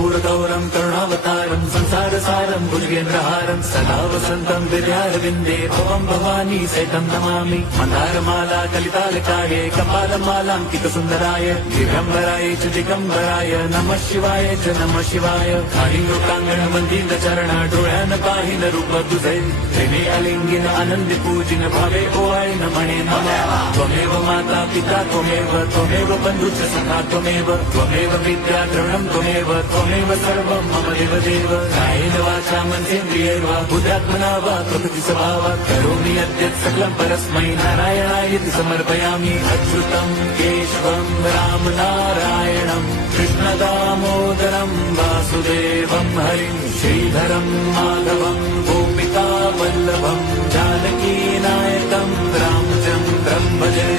कर्पूरगौरं करुणावतारं संसारसारं भुजगेन्द्रहारं सदा वसन्तं विद्यारविन्दे भवं भवानी सहितं नमामि। मन्दारमाला कलितालकाये कपालमालाङ्कितसुन्दराय दिगम्बराय च दिगम्बराय नमः शिवाय च नमः शिवाय। काळिंगोकांगण मंदिर चरण डोळ्यान पाहिन रूप तुझे प्रेमे अलिंगिन आनंदी पूजिन भावे ओवाळीन म्हणे नमः। त्वमेव माता पिता त्वमेव बंधुच सखा त्वमेव विद्या द्रवणं त्वमेव सर्वं मम देवदेव। कायेन वाचा मनसेन्द्रियैर्वा बुद्ध्यात्मना वा प्रकृति स्वभावात् करोमि यद्यत् सकलं परस्मै नारायणायति समर्पयामि। अच्युतं केशवं राम नारायणं कृष्णदामोदरं वासुदेवं हरिं श्रीधरं माधवं गोपिका वल्लभं जानकी नायकं रामचन्द्रं भजे।